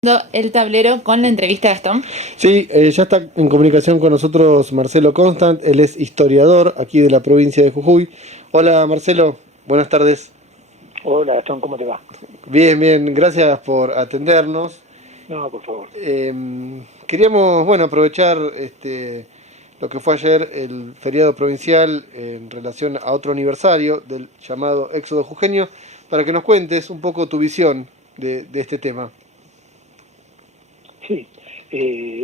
El tablero con la entrevista a Gastón. Sí, ya está en comunicación con nosotros Marcelo Constant, él es historiador aquí de la provincia de Jujuy. Hola Marcelo, buenas tardes. Hola Gastón, ¿cómo te va? Bien, bien, gracias por atendernos. No, por favor. Queríamos, bueno, aprovechar lo que fue ayer el feriado provincial en relación a otro aniversario del llamado Éxodo Jujeño, para que nos cuentes un poco tu visión de este tema. Sí,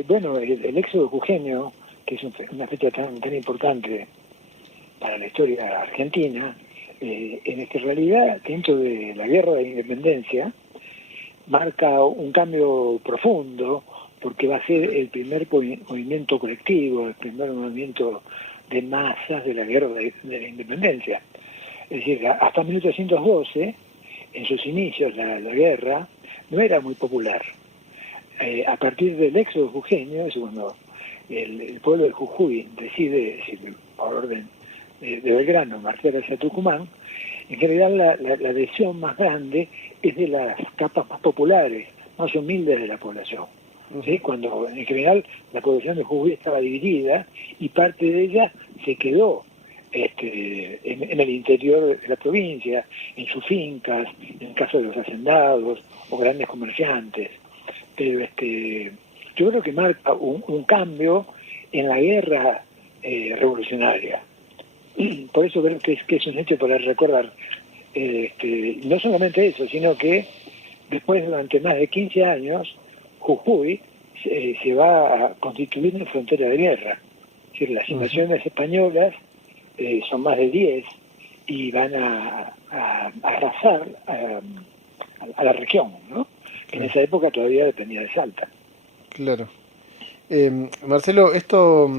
bueno, el éxodo jujeño, que es una fecha tan importante para la historia argentina, en que realidad, dentro de la guerra de la independencia, marca un cambio profundo, porque va a ser el primer movimiento colectivo, el primer movimiento de masas de la guerra de la independencia. Es decir, hasta 1812, en sus inicios, la guerra no era muy popular. A partir del éxodo jujeño, es cuando el pueblo de Jujuy decide, por orden de Belgrano, marchar hacia Tucumán. En general la adhesión más grande es de las capas más populares, más humildes de la población. ¿Sí? Cuando en general la población de Jujuy estaba dividida y parte de ella se quedó en el interior de la provincia, en sus fincas, en el caso de los hacendados o grandes comerciantes. Pero yo creo que marca un cambio en la guerra revolucionaria. Por eso creo que es un hecho para recordar. No solamente eso, sino que después, durante más de 15 años, Jujuy se va a constituir en frontera de guerra. Es decir, las invasiones españolas son más de 10 y van a arrasar a la región, ¿no? Que en esa época todavía dependía de Salta. Claro. Marcelo, esto,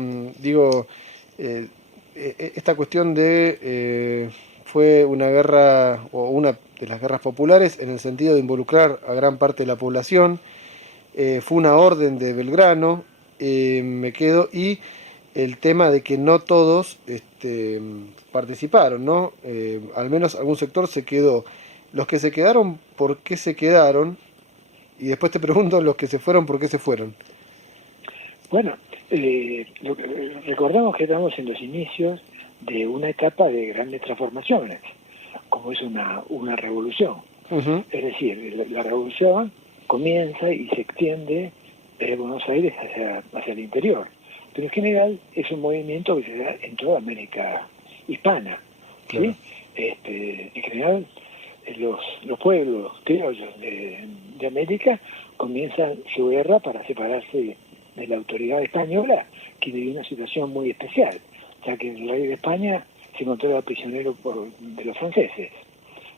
esta cuestión de fue una guerra o una de las guerras populares en el sentido de involucrar a gran parte de la población, fue una orden de Belgrano, me quedo, y el tema de que no todos participaron, ¿no? Al menos algún sector se quedó. Los que se quedaron, ¿por qué se quedaron? Y después te pregunto, los que se fueron, ¿por qué se fueron? Bueno, recordamos que estamos en los inicios de una etapa de grandes transformaciones, como es una revolución. Uh-huh. Es decir, la revolución comienza y se extiende desde Buenos Aires hacia el interior. Pero en general es un movimiento que se da en toda América hispana. Claro. ¿Sí? En general, los pueblos criollos de América comienzan su guerra para separarse de la autoridad española, que vivió una situación muy especial, ya que el rey de España se encontraba prisionero de los franceses.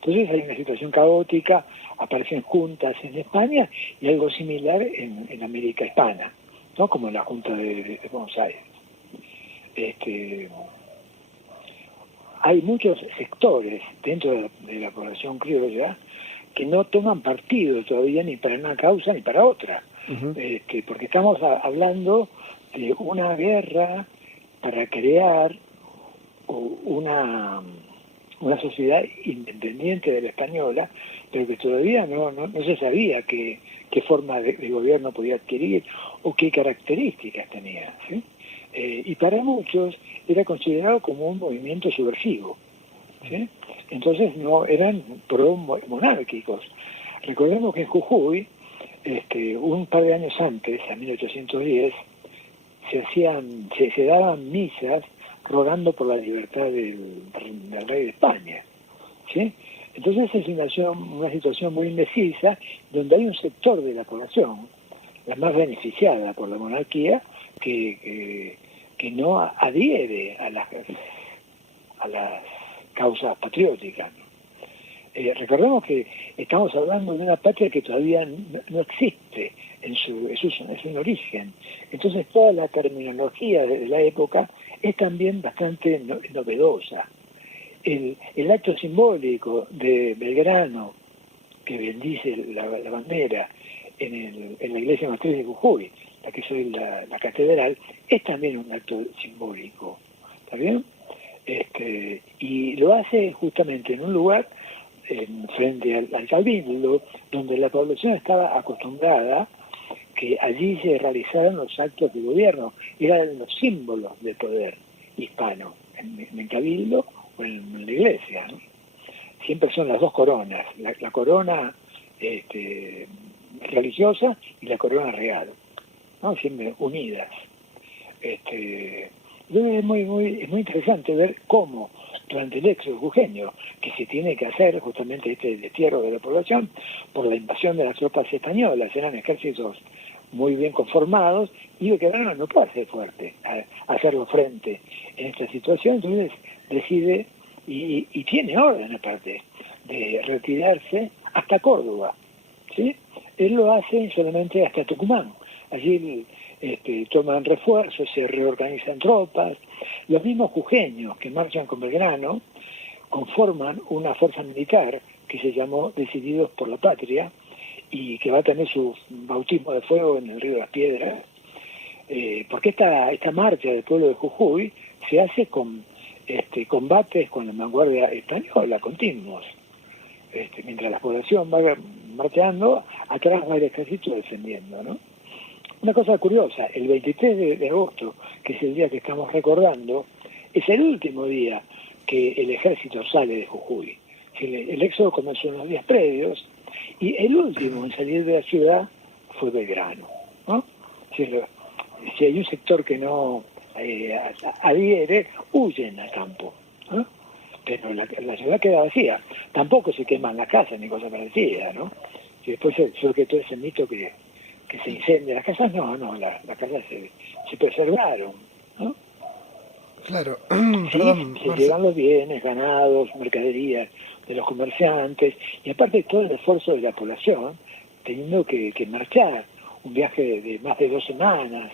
Entonces hay una situación caótica, aparecen juntas en España y algo similar en América hispana, ¿no? Como la Junta de Buenos Aires. Hay muchos sectores dentro de la población criolla que no toman partido todavía ni para una causa ni para otra. Uh-huh. Porque estamos hablando de una guerra para crear una sociedad independiente de la española, pero que todavía no se sabía qué forma de gobierno podía adquirir o qué características tenía, ¿sí? Y para muchos era considerado como un movimiento subversivo, ¿sí? Entonces no eran pro-monárquicos. Recordemos que en Jujuy, un par de años antes, en 1810, se daban misas rogando por la libertad del rey de España, ¿sí? Entonces es una situación muy indecisa, donde hay un sector de la población, la más beneficiada por la monarquía, que no adhiere a las causas patrióticas. Recordemos que estamos hablando de una patria que todavía no existe en su origen. Entonces toda la terminología de la época es también bastante novedosa. El acto simbólico de Belgrano, que bendice la bandera en la iglesia matriz de Jujuy, la que soy la catedral, es también un acto simbólico. ¿Está bien? Y lo hace justamente en un lugar frente al Cabildo, donde la población estaba acostumbrada que allí se realizaran los actos de gobierno, eran los símbolos del poder hispano, en el Cabildo o en la iglesia, ¿no? Siempre son las dos coronas, la corona religiosa y la corona real, ¿no? Siempre unidas. Es muy interesante ver cómo durante el éxodo jujeño, que se tiene que hacer justamente este destierro de la población por la invasión de las tropas españolas, eran ejércitos muy bien conformados, y Bequebrano no puede hacer fuerte a hacerlo frente en esta situación, entonces decide, y tiene orden aparte, de retirarse hasta Córdoba, ¿sí? Él lo hace solamente hasta Tucumán. Allí toman refuerzos, se reorganizan tropas. Los mismos jujeños que marchan con Belgrano conforman una fuerza militar que se llamó Decididos por la Patria y que va a tener su bautismo de fuego en el Río de las Piedras, porque esta marcha del pueblo de Jujuy se hace con combates con la vanguardia española, continuos. Mientras la población va marchando, atrás va el ejército defendiendo, ¿no? Una cosa curiosa, el 23 de agosto, que es el día que estamos recordando, es el último día que el ejército sale de Jujuy. El éxodo comenzó en los días previos, y el último en salir de la ciudad fue Belgrano, ¿no? Si hay un sector que no adhiere, huyen al campo, ¿no? Pero la ciudad queda vacía. Tampoco se queman las casas ni cosas parecidas, ¿no? Y después surge todo ese mito que se incendia las casas. No, las casas se preservaron, ¿no? Claro, Sí, perdón, se llevan los bienes, ganados, mercaderías de los comerciantes, y aparte todo el esfuerzo de la población, teniendo que marchar, un viaje de más de 2 semanas,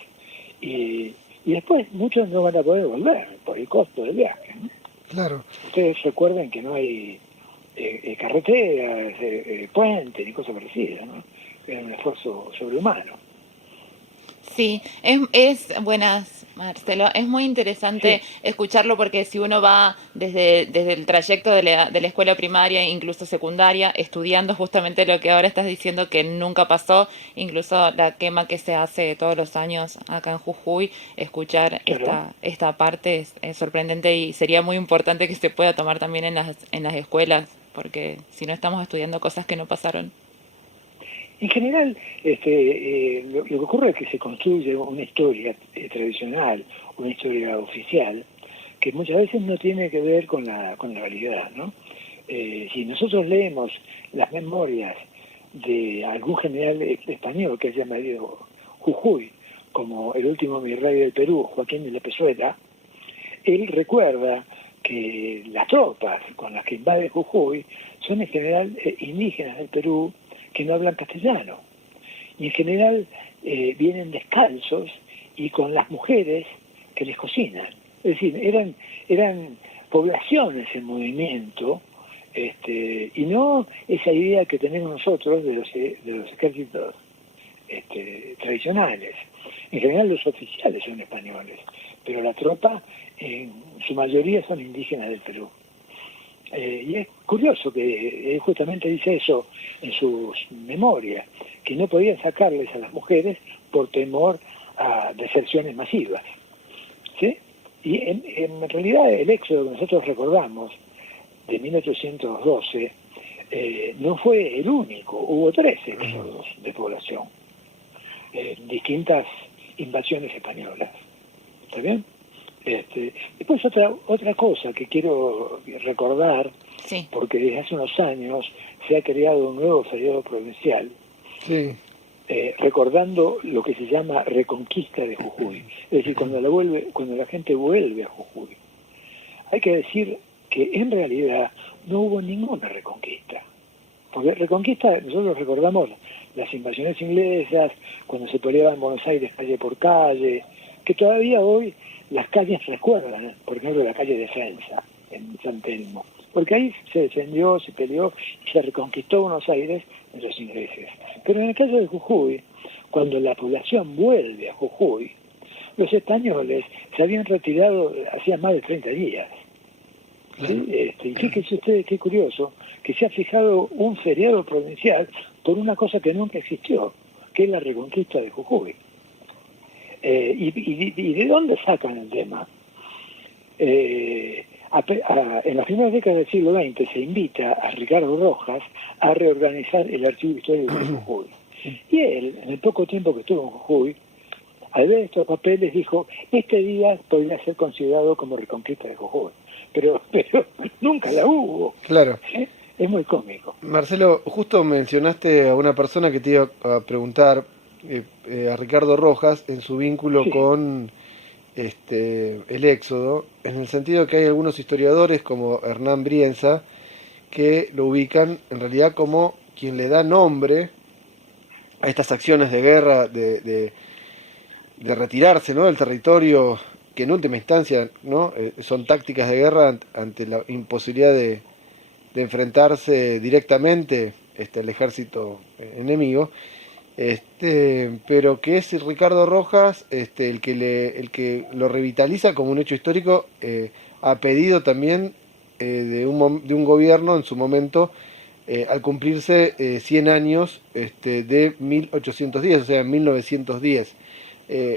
y después muchos no van a poder volver por el costo del viaje, ¿no? claro. Ustedes recuerden que no hay carreteras, puentes ni cosas parecidas, ¿no? Es un esfuerzo sobrehumano. Sí, es buenas, Marcelo. Es muy interesante Sí, escucharlo porque si uno va desde el trayecto de la escuela primaria, incluso secundaria, estudiando justamente lo que ahora estás diciendo que nunca pasó, incluso la quema que se hace todos los años acá en Jujuy, escuchar claro. esta parte es sorprendente y sería muy importante que se pueda tomar también en las escuelas, porque si no estamos estudiando cosas que no pasaron. En general, lo que ocurre es que se construye una historia tradicional, una historia oficial, que muchas veces no tiene que ver con la realidad, ¿no? Si nosotros leemos las memorias de algún general español que haya llamado Jujuy, como el último virrey del Perú, Joaquín de la Pezuela, él recuerda que las tropas con las que invade Jujuy son en general indígenas del Perú que no hablan castellano. Y en general vienen descalzos y con las mujeres que les cocinan. Es decir, eran poblaciones en movimiento, y no esa idea que tenemos nosotros de los ejércitos tradicionales. En general los oficiales son españoles, pero la tropa en su mayoría son indígenas del Perú. Y es curioso que él justamente dice eso en sus memorias, que no podían sacarles a las mujeres por temor a deserciones masivas, ¿sí? Y en realidad el éxodo que nosotros recordamos de 1812 no fue el único, hubo 3 éxodos de población, distintas invasiones españolas. ¿Está bien? Después otra cosa que quiero recordar, Sí. porque desde hace unos años se ha creado un nuevo feriado provincial, Sí, recordando lo que se llama Reconquista de Jujuy. Es decir, cuando la gente vuelve a Jujuy. Hay que decir que en realidad no hubo ninguna reconquista. Porque reconquista, nosotros recordamos las invasiones inglesas, cuando se peleaba en Buenos Aires calle por calle, que todavía hoy las calles recuerdan, por ejemplo, la calle Defensa, en San Telmo, porque ahí se defendió, se peleó y se reconquistó Buenos Aires de los ingleses. Pero en el caso de Jujuy, cuando la población vuelve a Jujuy, los españoles se habían retirado hacía más de 30 días. claro. ¿Sí? Y fíjense ustedes qué curioso, que se ha fijado un feriado provincial por una cosa que nunca existió, que es la reconquista de Jujuy. ¿Y de dónde sacan el tema? En las primeras décadas del siglo XX se invita a Ricardo Rojas a reorganizar el archivo histórico de Jujuy. Y él, en el poco tiempo que estuvo en Jujuy, al ver estos papeles dijo, este día podría ser considerado como reconquista de Jujuy. Pero nunca la hubo. Claro. Es muy cómico. Marcelo, justo mencionaste a una persona que te iba a preguntar, a Ricardo Rojas, en su vínculo Sí. con el Éxodo, en el sentido que hay algunos historiadores como Hernán Brienza que lo ubican en realidad como quien le da nombre a estas acciones de guerra, de retirarse, ¿no?, del territorio, que en última instancia, ¿no?, son tácticas de guerra ante la imposibilidad de enfrentarse directamente al ejército enemigo, pero que es Ricardo Rojas el que lo revitaliza como un hecho histórico, a pedido también de un gobierno en su momento, al cumplirse 100 años de 1810, o sea, en 1910.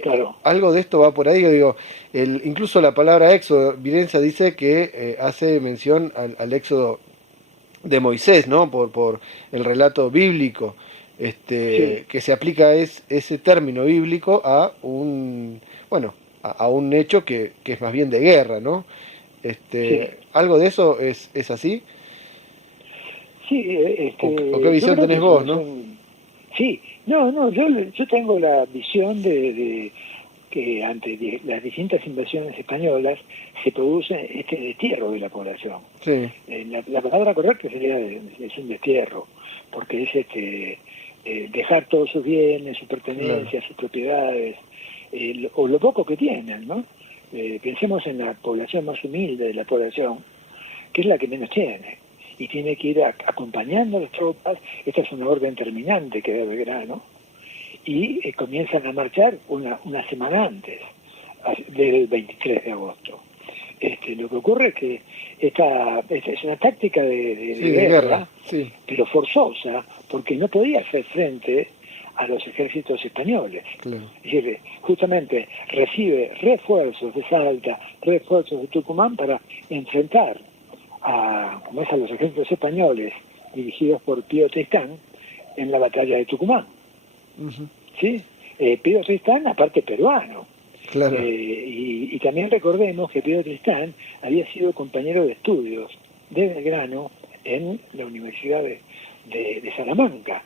Claro. Algo de esto va por ahí, digo, incluso la palabra éxodo, Virenza dice que hace mención al éxodo de Moisés, ¿no? Por el relato bíblico, Sí. que se aplica ese término bíblico a bueno, a un hecho que es más bien de guerra, ¿no? Sí. ¿Algo de eso es así? Sí, ¿O qué yo visión creo que tenés vos, no? sí, no, yo tengo la visión de que ante las distintas invasiones españolas se produce este destierro de la población. Sí, La palabra correcta sería es un destierro, porque es dejar todos sus bienes, sus claro, pertenencias, sus propiedades, o lo poco que tienen, ¿no? Pensemos en la población más humilde de la población, que es la que menos tiene, y tiene que ir acompañando a las tropas. Esta es una orden terminante que da Belgrano, y comienzan a marchar una semana antes, desde el 23 de agosto. Lo que ocurre es que esta es una táctica de sí, de guerra, guerra, sí, pero forzosa, porque no podía hacer frente a los ejércitos españoles. claro, Es decir, justamente recibe refuerzos de Salta, refuerzos de Tucumán para enfrentar a los ejércitos españoles dirigidos por Pío Tristán en la batalla de Tucumán. uh-huh, ¿Sí? Pío Tristán, aparte peruano. claro, Y también recordemos que Pío Tristán había sido compañero de estudios de Belgrano en la Universidad de Salamanca.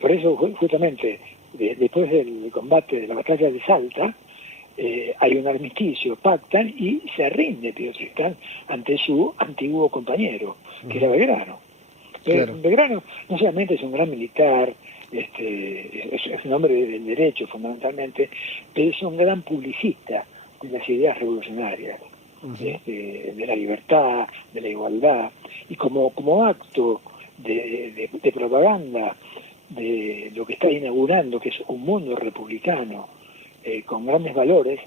Por eso, justamente, después del combate de la batalla de Salta, hay un armisticio, pactan y se rinde Pío Tristán ante su antiguo compañero, que era Belgrano. claro, Belgrano no solamente es un gran militar, es un hombre del derecho fundamentalmente, pero es un gran publicista de las ideas revolucionarias, uh-huh, de la libertad, de la igualdad, y como acto de propaganda de lo que está inaugurando, que es un mundo republicano con grandes valores,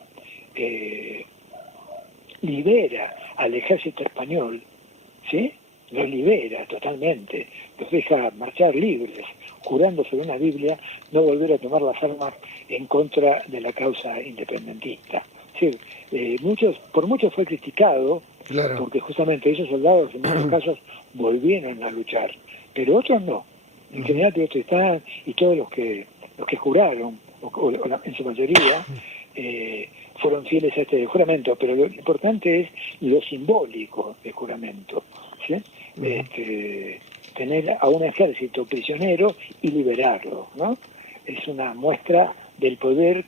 libera al ejército español, ¿sí? Los libera totalmente, los deja marchar libres, jurando sobre una Biblia no volver a tomar las armas en contra de la causa independentista. Sí, por muchos fue criticado, claro, porque justamente esos soldados en muchos casos volvieron a luchar, pero otros no. En uh-huh, general, Pío Tristán y todos los que juraron, en su mayoría, fueron fieles a este juramento, pero lo importante es lo simbólico del juramento, ¿sí? uh-huh, Tener a un ejército prisionero y liberarlo, ¿no? Es una muestra del poder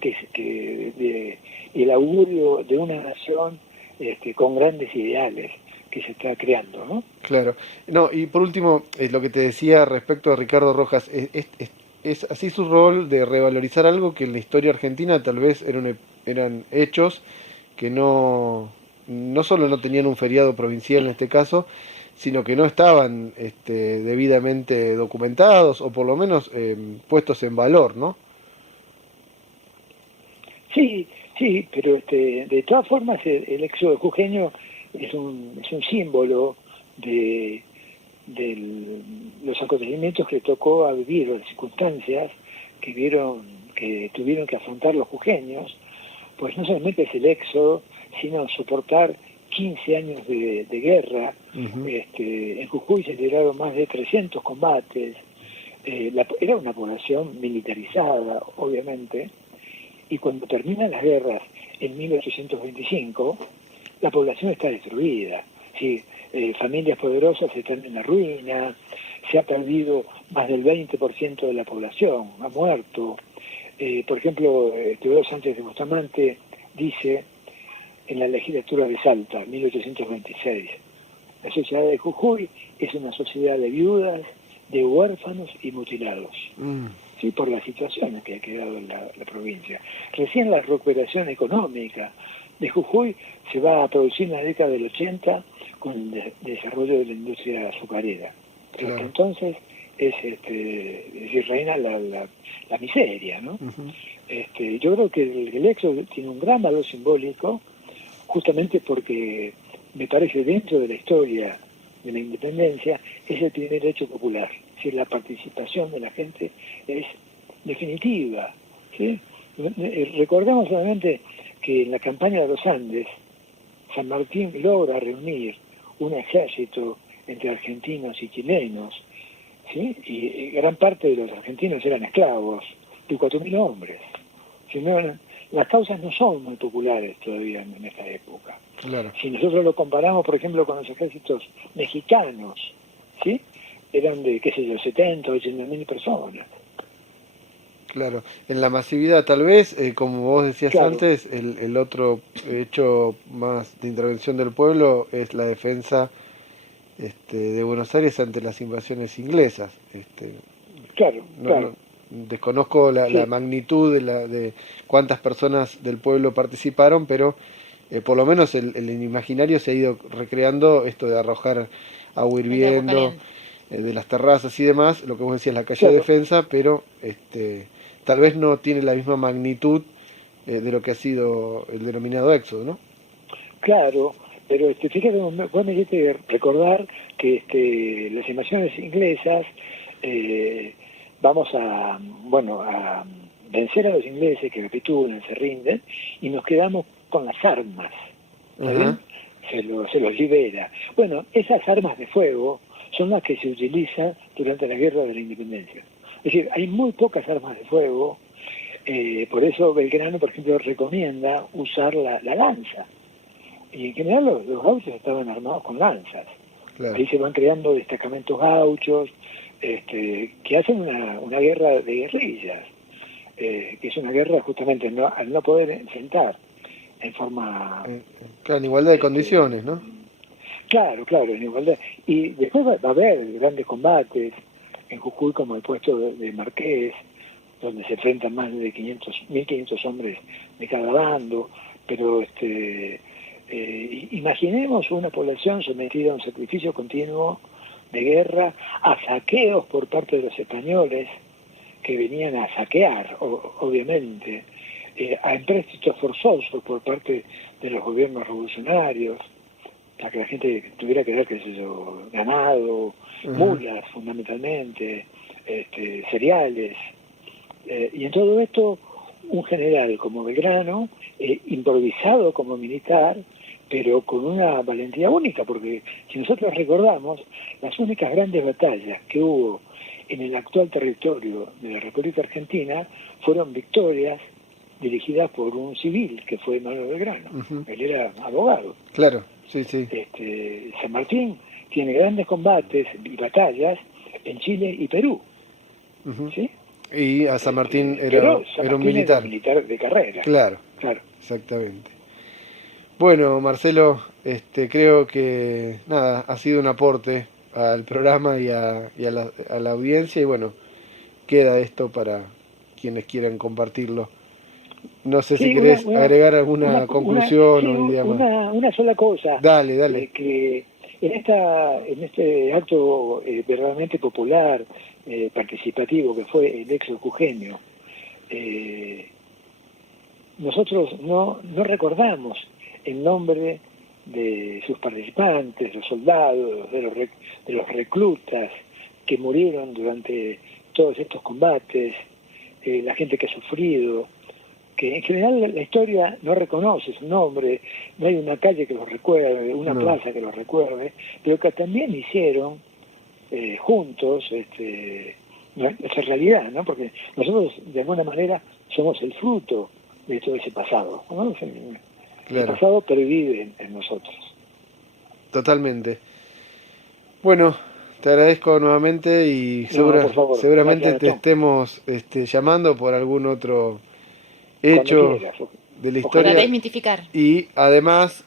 el augurio de una nación con grandes ideales que se está creando, ¿no? claro. No, y por último, lo que te decía respecto a Ricardo Rojas, es así su rol de revalorizar algo que en la historia argentina tal vez eran hechos que no solo no tenían un feriado provincial en este caso, sino que no estaban debidamente documentados o por lo menos puestos en valor, ¿no? Sí, sí, pero de todas formas el éxodo jujeño es un símbolo de los acontecimientos que tocó a vivir, o las circunstancias que tuvieron que afrontar los jujeños, pues no solamente es el éxodo, sino soportar 15 años de guerra. En Jujuy se libraron más de 300 combates. Era una población militarizada, obviamente, y cuando terminan las guerras en 1825, la población está destruida. ¿Sí? Familias poderosas están en la ruina, se ha perdido más del 20% de la población, ha muerto. Por ejemplo, Teodoro Sánchez de Bustamante dice en la legislatura de Salta, 1826, la sociedad de Jujuy es una sociedad de viudas, de huérfanos y mutilados, ¿sí? Por las situaciones que ha quedado en la provincia. Recién la recuperación económica de Jujuy se va a producir en la década del 80 con el desarrollo de la industria azucarera. Pero hasta entonces es decir, reina la miseria, ¿no? Yo creo que el éxodo tiene un gran valor simbólico, justamente porque me parece dentro de la historia de la independencia es el primer hecho popular. Es decir, la participación de la gente es definitiva, ¿sí? Recordemos solamente que en la campaña de los Andes, San Martín logra reunir un ejército entre argentinos y chilenos, ¿sí? Y gran parte de los argentinos eran esclavos, de 4.000 hombres. Si no, las causas no son muy populares todavía en esta época. Claro. Si nosotros lo comparamos, por ejemplo, con los ejércitos mexicanos, ¿sí? Eran de, 70, 80.000 personas. Claro, en la masividad tal vez, como vos decías Claro. antes, el otro hecho más de intervención del pueblo es la defensa de Buenos Aires ante las invasiones inglesas. Claro. Desconozco la magnitud de cuántas personas del pueblo participaron, pero por lo menos el imaginario se ha ido recreando esto de arrojar agua hirviendo de las terrazas y demás, lo que vos decías, la calle de defensa, pero tal vez no tiene la misma magnitud de lo que ha sido el denominado éxodo, ¿no? Claro, pero fíjate, vos me hiciste recordar que las invasiones inglesas, vamos a vencer a los ingleses que capitulan, se rinden, y nos quedamos con las armas, ¿está bien? Se los libera. Bueno, esas armas de fuego son las que se utilizan durante la Guerra de la Independencia. Es decir, hay muy pocas armas de fuego, por eso Belgrano, por ejemplo, recomienda usar la lanza. Y en general los gauchos estaban armados con lanzas. Claro. Ahí se van creando destacamentos gauchos que hacen una guerra de guerrillas, que es una guerra justamente al no poder enfrentar en forma... Claro, en igualdad de condiciones, ¿no? Claro, en igualdad. Y después va a haber grandes combates en Jujuy, como el puesto de Marqués, donde se enfrentan más de 1.500 hombres de cada bando, pero imaginemos una población sometida a un sacrificio continuo de guerra, a saqueos por parte de los españoles que venían a saquear, obviamente, a empréstitos forzosos por parte de los gobiernos revolucionarios, para que la gente tuviera que dar, ganado, mulas fundamentalmente, cereales. Y en todo esto, un general como Belgrano, improvisado como militar, pero con una valentía única, porque si nosotros recordamos, las únicas grandes batallas que hubo en el actual territorio de la República Argentina fueron victorias dirigidas por un civil, que fue Manuel Belgrano. Él era abogado. Claro, sí. San Martín tiene grandes combates y batallas en Chile y Perú. ¿Sí? Y a San Martín era un militar. Era militar de carrera. Claro, exactamente. Bueno, Marcelo, creo que ha sido un aporte al programa y a la audiencia, y bueno, queda esto para quienes quieran compartirlo. No sé si querés agregar alguna conclusión o idea más. Una sola cosa. Dale. Que en este acto verdaderamente popular, participativo, que fue el éxodo jujeño, nosotros no recordamos el nombre de sus participantes, los soldados, de los reclutas que murieron durante todos estos combates, la gente que ha sufrido, que en general la historia no reconoce su nombre, no hay una calle que los recuerde, una plaza que los recuerde, pero que también hicieron juntos nuestra realidad, ¿no? Porque nosotros de alguna manera somos el fruto de todo ese pasado, ¿no? El pasado pervive en nosotros. Totalmente. Bueno, te agradezco nuevamente y seguramente te estemos llamando por algún otro hecho de la historia. Para desmitificar. Y además,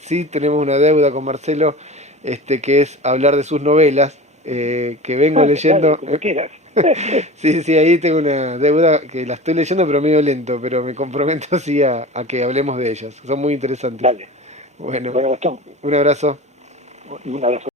sí tenemos una deuda con Marcelo, que es hablar de sus novelas, que vengo leyendo. Como quieras. Sí, ahí tengo una deuda que la estoy leyendo pero medio lento, pero me comprometo así a que hablemos de ellas. Son muy interesantes. Dale. Bueno, Gastón. un abrazo. Un abrazo.